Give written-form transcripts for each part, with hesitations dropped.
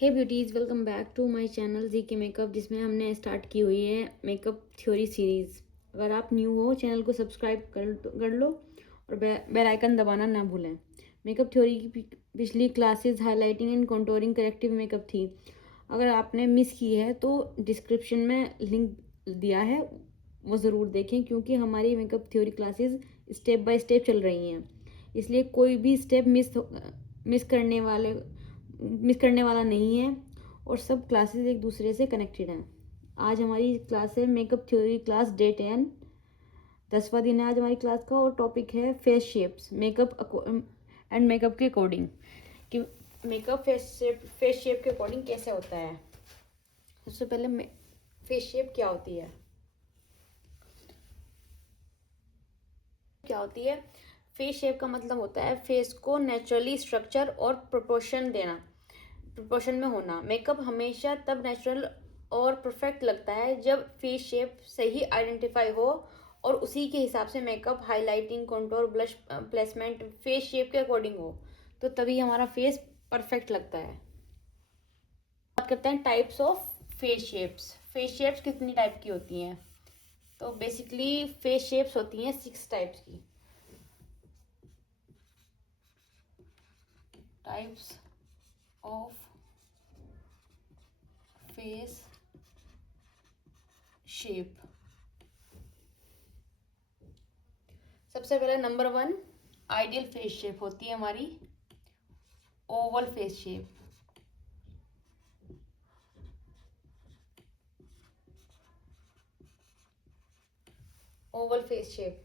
Hey beauties, welcome back to my channel G K makeup, जिसमें हमने start की हुई है मेकअप थ्योरी सीरीज़। अगर आप न्यू हो चैनल को सब्सक्राइब कर लो और बेल आइकन दबाना ना भूलें। मेकअप थ्योरी की पिछली classes highlighting and contouring corrective makeup थी। अगर आपने मिस की है तो डिस्क्रिप्शन में लिंक दिया है, वो ज़रूर देखें, क्योंकि हमारी makeup theory classes step by step चल रही हैं। इसलिए कोई भी स्टेप मिस करने वाला नहीं है और सब क्लासेस एक दूसरे से कनेक्टेड हैं। आज हमारी क्लास है मेकअप थ्योरी क्लास डे 10, 10वां दिन है आज हमारी क्लास का, और टॉपिक है face shapes makeup and makeup के अकॉर्डिंग, कि मेकअप फेस शेप के अकॉर्डिंग कैसे होता है। सबसे पहले फेस शेप क्या होती है? फेस शेप का मतलब होता है फेस को नेचुरली स्ट्रक्चर और प्रोपोर्शन देना, प्रोपोर्शन में होना। मेकअप हमेशा तब नेचुरल और परफेक्ट लगता है जब फेस शेप सही आइडेंटिफाई हो और उसी के हिसाब से makeup, highlighting, contour, blush placement face shape के अकॉर्डिंग हो, तो तभी हमारा फेस परफेक्ट लगता है। बात करते हैं types of face shapes. Face shapes कितनी टाइप की होती हैं? तो बेसिकली फेस शेप्स होती हैं 6 टाइप्स की। Types of face shape. सबसे पहले नंबर 1 आइडियल फेस शेप होती है हमारी Oval face shape. Oval face shape,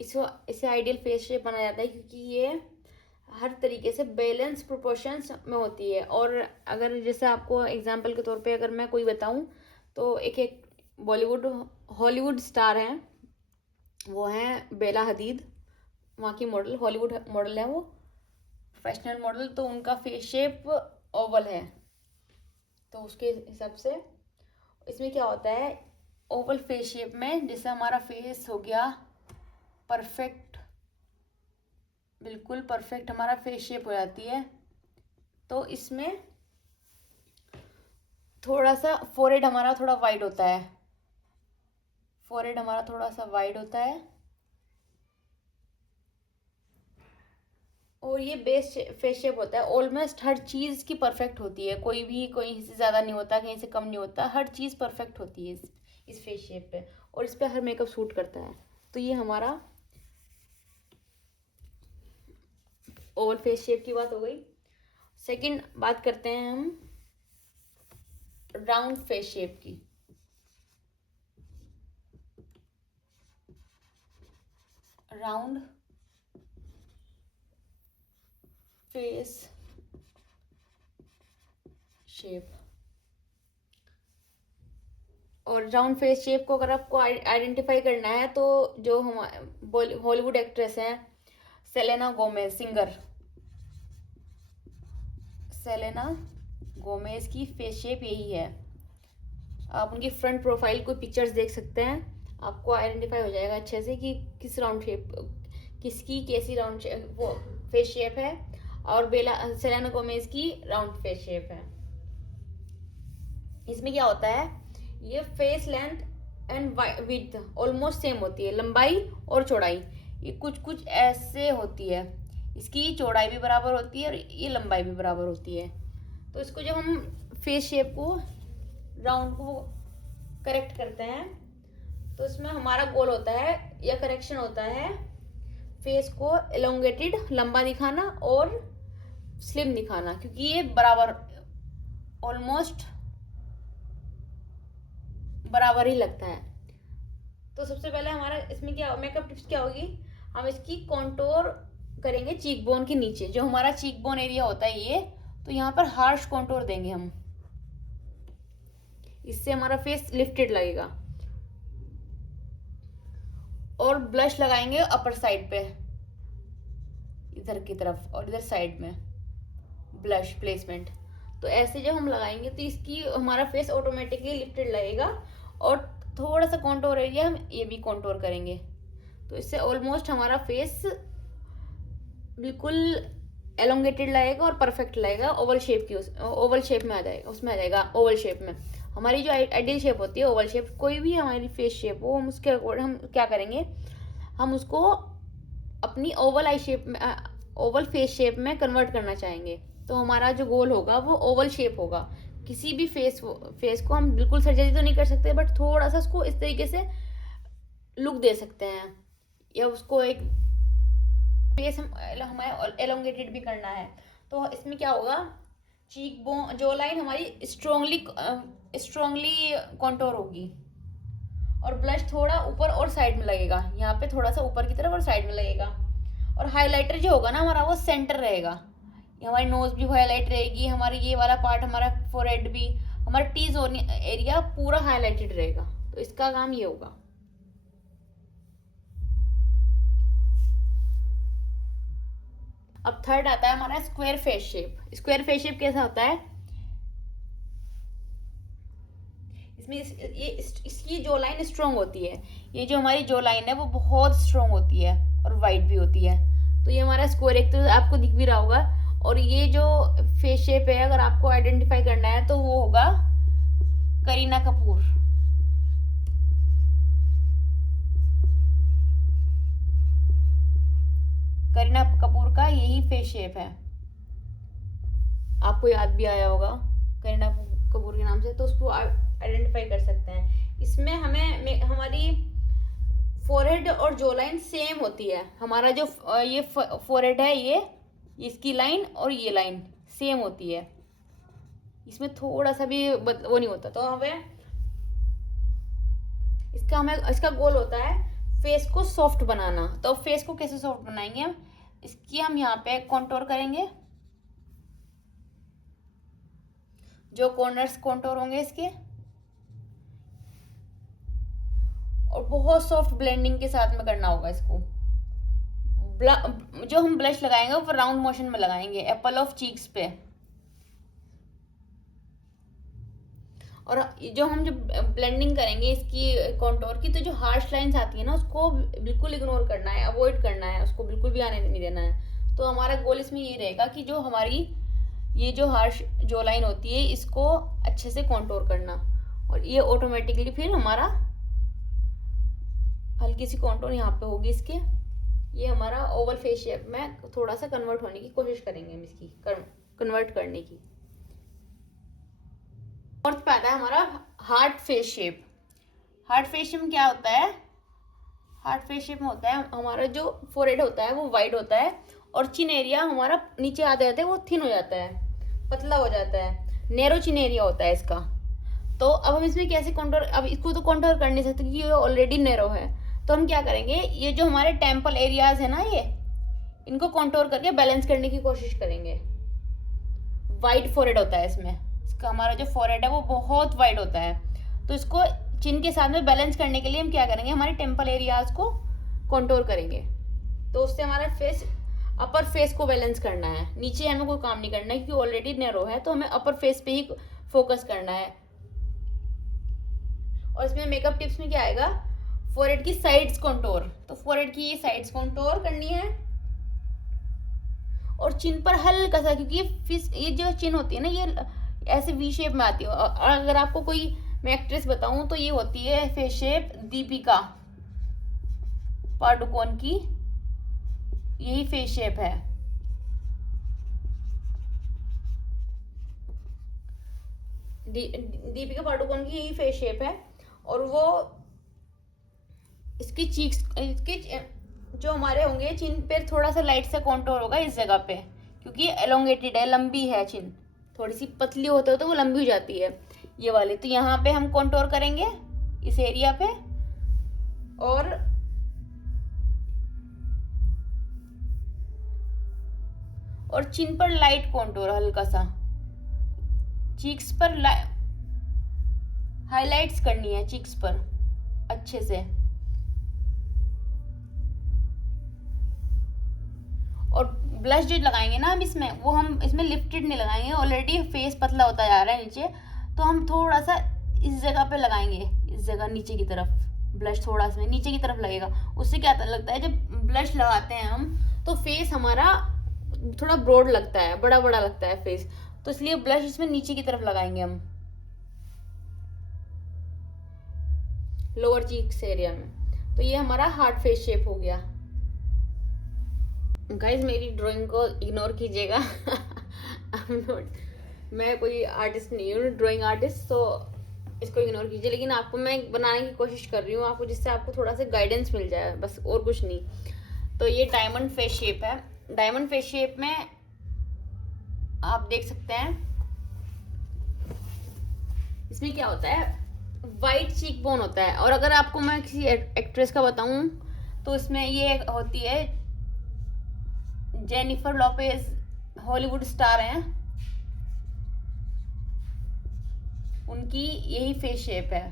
इसको इसे आइडियल फेस शेप माना जाता है क्योंकि ये हर तरीके से बैलेंस प्रोपोर्शंस में होती है। और अगर जैसे आपको एग्जांपल के तौर पे अगर मैं कोई बताऊं, तो एक बॉलीवुड हॉलीवुड स्टार हैं, वो हैं बेला हदीद, वहाँ की मॉडल, हॉलीवुड मॉडल है वो, प्रोफेशनल मॉडल। तो उनका फेस शेप ओवल है, तो उसके हिसाब से इसमें क्या होता है, ओवल फेस शेप में जैसे हमारा फेस हो गया परफेक्ट, बिल्कुल परफेक्ट हमारा फेस शेप हो जाती है। तो इसमें थोड़ा सा फोरहेड हमारा थोड़ा वाइड होता है, फोरहेड हमारा थोड़ा सा वाइड होता है, और ये बेस फेस शेप होता है। ऑलमोस्ट हर चीज़ की परफेक्ट होती है, कोई भी कहीं से ज़्यादा नहीं होता, कहीं से कम नहीं होता, हर चीज़ परफेक्ट होती है इस फेस शेप पे, और इस पर हर मेकअप सूट करता है। तो ये हमारा ओवल फेस शेप की बात हो गई। सेकंड बात करते हैं हम राउंड फेस शेप की। राउंड फेस शेप, और राउंड फेस शेप को अगर आपको आइडेंटिफाई करना है, तो जो हमारे हॉलीवुड एक्ट्रेस हैं Selena Gomez, singer Selena Gomez की फेस शेप यही है। आप उनकी फ्रंट प्रोफाइल को पिक्चर्स देख सकते हैं, आपको आइडेंटिफाई हो जाएगा अच्छे से कि किस राउंड शेप, किसकी कैसी राउंड शेप वो फेस शेप है, और सेलेना गोमेज की राउंड फेस शेप है। इसमें क्या होता है, ये face length and width almost same होती है, लंबाई और चौड़ाई ये कुछ कुछ ऐसे होती है, इसकी चौड़ाई भी बराबर होती है और ये लंबाई भी बराबर होती है। तो इसको जब हम फेस शेप को, राउंड को करेक्ट करते हैं, तो इसमें हमारा गोल होता है या करेक्शन होता है फेस को एलोंगेटेड, लंबा दिखाना और स्लिम दिखाना, क्योंकि ये बराबर ऑलमोस्ट बराबर ही लगता है। तो सबसे पहले हमारा इसमें क्या मेकअप टिप्स क्या होगी, हम इसकी कॉन्टोर करेंगे चीक बोन के नीचे, जो हमारा चीक बोन एरिया होता है ये, तो यहाँ पर हार्श कॉन्टोर देंगे हम, इससे हमारा फेस लिफ्टेड लगेगा। और ब्लश लगाएंगे अपर साइड पे, इधर की तरफ, और इधर साइड में ब्लश प्लेसमेंट। तो ऐसे जब हम लगाएंगे तो इसकी हमारा फेस ऑटोमेटिकली लिफ्टेड लगेगा। और थोड़ा सा कॉन्टोर एरिया हम ये भी कॉन्टोर करेंगे, तो इससे ऑलमोस्ट हमारा फेस बिल्कुल एलोंगेटेड लगेगा और परफेक्ट लगेगा, ओवल शेप की, ओवल शेप में आ जाएगा, उसमें आ जाएगा ओवल शेप में। हमारी जो आइडियल शेप होती है ओवल शेप, कोई भी हमारी फेस शेप हो, हम उसके अकॉर्डिंग हम क्या करेंगे, हम उसको अपनी ओवल आई शेप में, ओवल फेस शेप में कन्वर्ट करना चाहेंगे। तो हमारा जो गोल होगा वो ओवल शेप होगा। किसी भी फेस को हम बिल्कुल सर्जरी तो नहीं कर सकते, बट थोड़ा सा उसको इस तरीके से लुक दे सकते हैं, या उसको एक फेस हमें एलोंगेटेड भी करना है। तो इसमें क्या होगा, चीक बोन, जो लाइन हमारी स्ट्रोंगली कॉन्टोर होगी, और ब्लश थोड़ा ऊपर और साइड में लगेगा, यहाँ पे थोड़ा सा ऊपर की तरफ और साइड में लगेगा। और हाइलाइटर जो होगा ना हमारा, वो सेंटर रहेगा। हमारी नोज भी हाईलाइट रहेगी, हमारा ये वाला पार्ट, हमारा फोरहेड भी, हमारा टी जोन एरिया पूरा हाईलाइटेड रहेगा। तो इसका काम ये होगा। अब थर्ड आता है हमारा square face shape. Square face shape कैसा होता है, इसमें इसकी जो लाइन स्ट्रोंग होती है, ये जो हमारी जो लाइन है वो बहुत स्ट्रोंग होती है और वाइड भी होती है। तो ये हमारा स्क्वायर, एक तो आपको दिख भी रहा होगा। और ये जो फेस शेप है, अगर आपको आइडेंटिफाई करना है तो वो होगा करीना कपूर। करीना कपूर का यही फेस शेप है, आपको याद भी आया होगा करीना कपूर के नाम से, तो उसको आइडेंटिफाई कर सकते हैं। इसमें हमें हमारी फोरहेड और जो लाइन सेम होती है। हमारा जो ये फोरहेड है, ये इसकी लाइन और ये लाइन सेम होती है, इसमें थोड़ा सा भी वो नहीं होता। तो हमें इसका गोल होता है फेस को सॉफ्ट बनाना। तो फेस को कैसे सॉफ्ट बनाएंगे हम, इसकी हम यहाँ पे कॉन्टोर करेंगे, जो कॉर्नर्स कॉन्टोर होंगे इसके, और बहुत सॉफ्ट ब्लेंडिंग के साथ में करना होगा इसको। जो हम ब्लश लगाएंगे वो राउंड मोशन में लगाएंगे, एप्पल ऑफ चीक्स पे। और जो हम ब्लेंडिंग करेंगे इसकी कॉन्टोर की, तो जो हार्श लाइंस आती है ना, उसको बिल्कुल इग्नोर करना है, अवॉइड करना है, उसको बिल्कुल भी आने नहीं देना है। तो हमारा गोल इसमें ये रहेगा कि जो हमारी ये जो हार्श जो लाइन होती है, इसको अच्छे से कॉन्टोर करना, और ये ऑटोमेटिकली फिर हमारा हल्की सी कॉन्टोर यहाँ पे होगी इसके। ये हमारा ओवल फेस शेप में थोड़ा सा कन्वर्ट होने की कोशिश करेंगे हम, इसकी कन्वर्ट करने की। फोर्थ पे आता है हमारा heart face shape. Heart face shape में क्या होता है, हार्ट फेस शेप में होता है हमारा जो फोरहेड होता है वो वाइड होता है, और चिन एरिया हमारा नीचे आते जाते वो थिन हो जाता है, पतला हो जाता है, नैरो चिन एरिया होता है इसका। तो अब हम इसमें कैसे कॉन्टोर, अब इसको तो कॉन्टोर कर नहीं सकते क्योंकि ये ऑलरेडी नैरो है। तो हम क्या करेंगे, ये जो हमारे टेम्पल एरियाज है ना, ये इनको कॉन्टोर करके बैलेंस करने की कोशिश करेंगे। वाइड फोरहेड होता है इसमें, इसका हमारा जो फोरहेड है वो बहुत वाइड होता है। तो इसको चिन के साथ में बैलेंस करने के लिए हम क्या करेंगे, हमारे टेम्पल एरियाज को कॉन्टोर करेंगे। तो उससे हमारा फेस, अपर फेस को बैलेंस करना है, नीचे हमें कोई काम नहीं करना है क्योंकि ऑलरेडी नैरो है। तो हमें अपर फेस पे ही फोकस करना है। और इसमें मेकअप टिप्स में क्या आएगा, फोरहेड की साइड्स कॉन्टोर। तो फोरहेड की ये साइड्स कॉन्टोर करनी है, और चिन पर हल्का सा, क्योंकि ये जो चिन होती है ना, ये ऐसे वी शेप में आती है। और अगर आपको कोई मैं एक्ट्रेस बताऊं तो ये होती है फेस शेप दीपिका पाडुकोन की, यही फेस शेप है। दीपिका पाडुकोन की यही फेस शेप है। और वो इसकी चीक्स, इसके जो हमारे होंगे चिन पे थोड़ा सा लाइट सा कॉन्टोर होगा इस जगह पे, क्योंकि एलोंगेटेड है, लंबी है चिन, थोड़ी सी पतली होते हो तो वो लंबी हो जाती है ये वाली। तो यहाँ पे हम कॉन्टोर करेंगे इस एरिया पे, और चिन पर लाइट कॉन्टोर हल्का सा, चीक्स पर हाइलाइट्स करनी है, चीक्स पर अच्छे से। और ब्लश जो लगाएंगे ना हम इसमें, वो हम इसमें लिफ्टेड नहीं लगाएंगे, ऑलरेडी फेस पतला होता जा रहा है नीचे। तो हम थोड़ा सा इस जगह पे लगाएंगे, इस जगह नीचे की तरफ ब्लश थोड़ा सा नीचे की तरफ लगेगा। उससे क्या लगता है, जब ब्लश लगाते हैं हम तो फेस हमारा थोड़ा ब्रॉड लगता है, बड़ा बड़ा लगता है फेस, तो इसलिए ब्लश इसमें नीचे की तरफ लगाएंगे हम, लोअर चीक्स एरिया में। तो ये हमारा हार्ट फेस शेप हो गया। गाइज मेरी ड्राइंग को इग्नोर कीजिएगा मैं कोई आर्टिस्ट नहीं हूँ, ड्राइंग आर्टिस्ट, तो इसको इग्नोर कीजिए। लेकिन आपको मैं बनाने की कोशिश कर रही हूँ आपको, जिससे आपको थोड़ा सा गाइडेंस मिल जाए, बस और कुछ नहीं। तो ये डायमंड फेस शेप है। डायमंड फेस शेप में आप देख सकते हैं इसमें क्या होता है, वाइट चीक बोन होता है। और अगर आपको मैं किसी एक्ट्रेस का बताऊं तो इसमें ये होती है जेनिफर लॉपेज, हॉलीवुड स्टार हैं, उनकी यही फेस शेप है।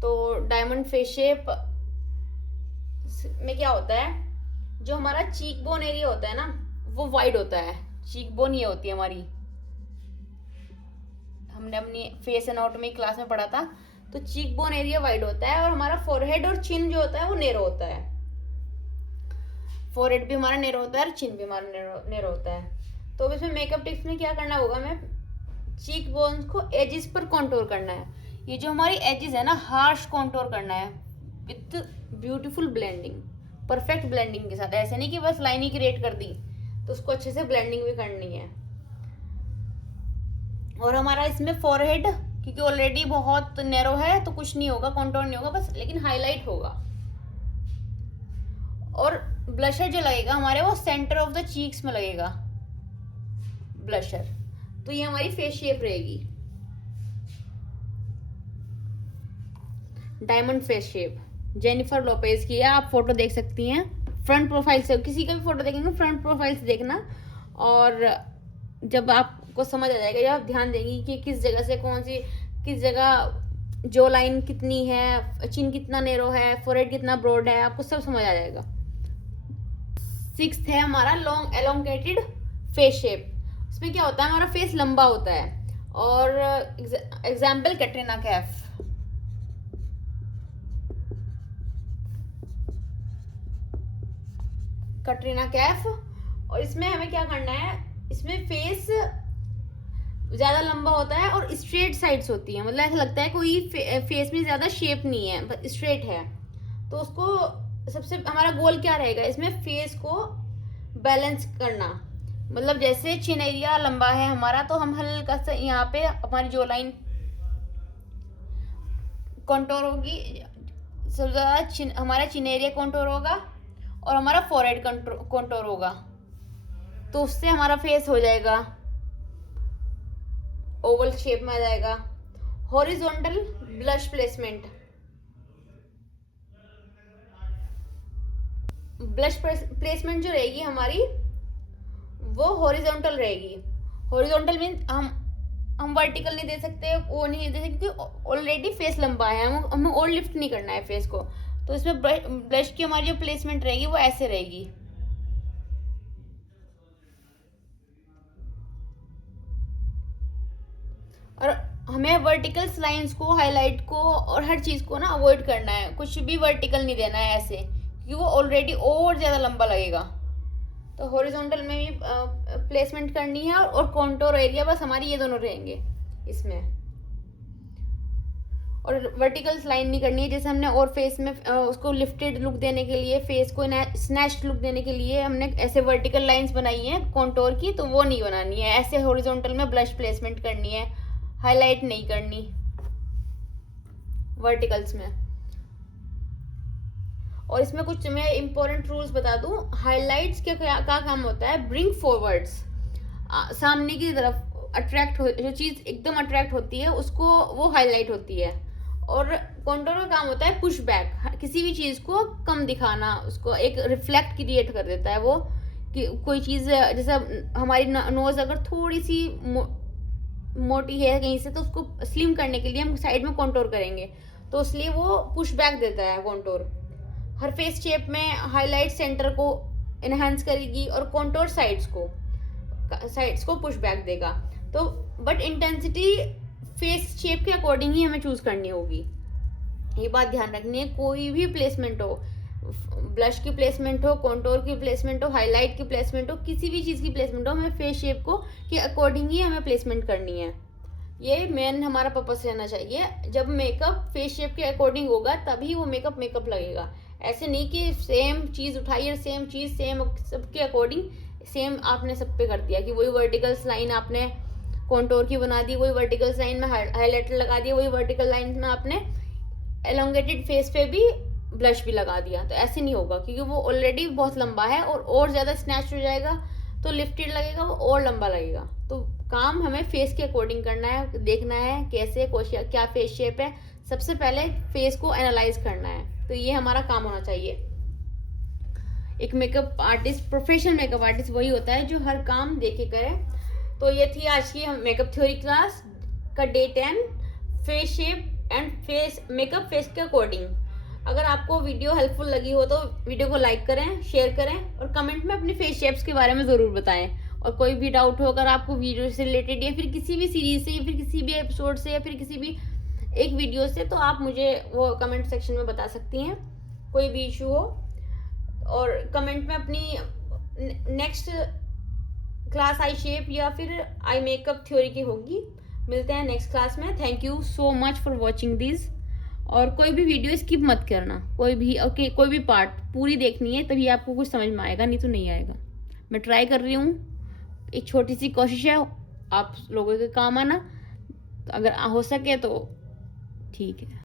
तो डायमंड फेस शेप में क्या होता है, जो हमारा चीक बोन एरिया होता है ना वो वाइड होता है। चीक बोन ये होती है हमारी, हमने अपनी फेस एनाटॉमी क्लास में पढ़ा था। तो चीक बोन एरिया वाइड होता है, और हमारा फोरहेड और चिन जो होता है वो नेरो होता है। फोरहेड भी हमारा नेरो होता है और चिन भी हमारा नेरो होता है। तो इसमें मेकअप टिप्स में क्या करना होगा, मैं चीक बोन्स को एजिस पर कॉन्टोर करना है। ये जो हमारी एजिस है ना, हार्श कॉन्टोर करना है with beautiful blending, perfect blending के साथ। ऐसे नहीं कि बस लाइन ही क्रिएट कर दी, तो उसको अच्छे से ब्लेंडिंग भी करनी है। और हमारा इसमें फोरहेड क्योंकि ऑलरेडी बहुत नैरो है तो कुछ नहीं होगा, कॉन्टोर नहीं होगा बस, लेकिन हाईलाइट होगा। और ब्लशर जो लगेगा हमारे, वो सेंटर ऑफ द चीक्स में लगेगा ब्लशर। तो ये हमारी फेस शेप रहेगी, diamond face shape Jennifer Lopez की है। आप फोटो देख सकती हैं फ्रंट प्रोफाइल से, किसी का भी फोटो देखेंगे फ्रंट प्रोफाइल से देखना, और जब आपको समझ आ जाएगा, जब आप ध्यान देंगी कि किस जगह से कौन सी, किस जगह जो लाइन कितनी है, चिन कितना नेरो है, फोरहेड कितना ब्रॉड है, आपको सब समझ आ जाएगा। 6th है हमारा लॉन्ग एलोंगेटेड फेस शेप। इसमें क्या होता है, हमारा फेस लंबा होता है। और एग्जाम्पल कैटरीना कैफ, कटरीना कैफ। और इसमें हमें क्या करना है, इसमें फेस ज्यादा लंबा होता है और स्ट्रेट साइड्स होती है, मतलब ऐसा लगता है कोई फेस में ज्यादा शेप नहीं है, पर स्ट्रेट है। तो उसको सबसे हमारा गोल क्या रहेगा, इसमें फेस को बैलेंस करना। मतलब जैसे चिन एरिया लंबा है हमारा, तो हम हल्का सा यहाँ पे हमारी जो लाइन कॉन्टोर होगी, सबसे ज्यादा हमारा चिन एरिया कॉन्टोर होगा और हमारा फोरहेड कॉन्टोर होगा। तो उससे हमारा फेस हो जाएगा ओवल शेप में आ जाएगा। Horizontal blush placement, blush placement जो रहेगी हमारी वो हॉरिजॉन्टल रहेगी। हॉरिजॉन्टल मीन हम वर्टिकल नहीं दे सकते, वो नहीं दे सकते क्योंकि ऑलरेडी फेस लंबा है, हमें और लिफ्ट नहीं करना है फेस को। तो इसमें ब्लश की हमारी जो प्लेसमेंट रहेगी वो ऐसे रहेगी। और हमें वर्टिकल लाइंस को, हाईलाइट को और हर चीज को ना अवॉइड करना है, कुछ भी वर्टिकल नहीं देना है ऐसे, क्योंकि वो ऑलरेडी और ज्यादा लंबा लगेगा। तो हॉरिजॉन्टल में भी प्लेसमेंट करनी है, और कॉन्टोर एरिया बस हमारी ये दोनों रहेंगे इसमें। और वर्टिकल लाइन नहीं करनी है, जैसे हमने और फेस में उसको लिफ्टेड लुक देने के लिए, फेस को स्नैच्ड लुक देने के लिए हमने ऐसे वर्टिकल लाइंस बनाई हैं कॉन्टोर की, तो वो नहीं बनानी है। ऐसे हॉरिजॉन्टल में ब्लश प्लेसमेंट करनी है, हाईलाइट नहीं करनी वर्टिकल्स में। और इसमें कुछ मैं इंपॉर्टेंट रूल्स बता दूं, हाईलाइट्स के क्या काम होता है, ब्रिंग फॉरवर्ड्स, सामने की तरफ अट्रैक्ट हो, जो चीज एकदम अट्रैक्ट होती है उसको वो हाईलाइट होती है। और कॉन्टोर का काम होता है पुश बैक, किसी भी चीज को कम दिखाना, उसको एक रिफ्लेक्ट क्रिएट कर देता है वो, कि कोई चीज जैसे हमारी नोज अगर थोड़ी सी मोटी है कहीं से, तो उसको स्लिम करने के लिए हम साइड में कॉन्टोर करेंगे, तो इसलिए वो पुश बैक देता है कॉन्टोर। हर फेस शेप में हाईलाइट सेंटर को एनहांस करेगी और कॉन्टोर साइड्स को पुश बैक देगा। तो बट इंटेंसिटी फेस शेप के अकॉर्डिंग ही हमें चूज करनी होगी, ये बात ध्यान रखनी है। कोई भी प्लेसमेंट हो, ब्लश की प्लेसमेंट हो, कॉन्टोर की प्लेसमेंट हो, हाईलाइट की प्लेसमेंट हो, किसी भी चीज़ की प्लेसमेंट हो, हमें फेस शेप को के अकॉर्डिंग ही हमें प्लेसमेंट करनी है। ये मेन हमारा पर्पस रहना चाहिए। जब मेकअप फेस शेप के अकॉर्डिंग होगा तभी वो मेकअप मेकअप लगेगा। ऐसे नहीं कि सेम चीज़ उठाई और सेम चीज़ सेम सबके अकॉर्डिंग सेम आपने सब पे कर दिया कि वही वर्टिकल लाइन आपने कॉन्टोर की बना दी, वही वर्टिकल लाइन में हाईलाइटर लगा दिया, वही वर्टिकल लाइन में आपने एलोंगेटेड फेस पे भी ब्लश भी लगा दिया। तो ऐसे नहीं होगा क्योंकि वो ऑलरेडी बहुत लंबा है और ज़्यादा स्नैच हो जाएगा तो लिफ्टेड लगेगा, वो और लंबा लगेगा। तो काम हमें फेस के अकॉर्डिंग करना है, देखना है कैसे क्या फेस शेप है। सबसे पहले फेस को एनालाइज करना है, तो ये हमारा काम होना चाहिए। एक makeup artist, professional makeup artist वही होता है जो हर काम देखे करे। तो ये थी आज की हम मेकअप थ्योरी क्लास का day 10, face shape and face makeup face के अकॉर्डिंग। अगर आपको वीडियो हेल्पफुल लगी हो तो वीडियो को लाइक करें, शेयर करें और कमेंट में अपने फेस शेप्स के बारे में ज़रूर बताएं। और कोई भी डाउट हो अगर आपको वीडियो से रिलेटेड या फिर किसी भी सीरीज से या फिर किसी भी एपिसोड से या फिर किसी भी एक वीडियो से, तो आप मुझे वो कमेंट सेक्शन में बता सकती हैं, कोई भी इशू हो। और कमेंट में अपनी नेक्स्ट क्लास आई शेप या फिर आई मेकअप थ्योरी की होगी। मिलते हैं नेक्स्ट क्लास में। Thank you so much for watching this. और कोई भी वीडियो स्किप मत करना, कोई भी ओके कोई भी पार्ट पूरी देखनी है तभी आपको कुछ समझ में आएगा, नहीं तो नहीं आएगा। मैं ट्राई कर रही हूँ, एक छोटी सी कोशिश है, आप लोगों के काम आना। तो अगर हो सके तो ठीक है।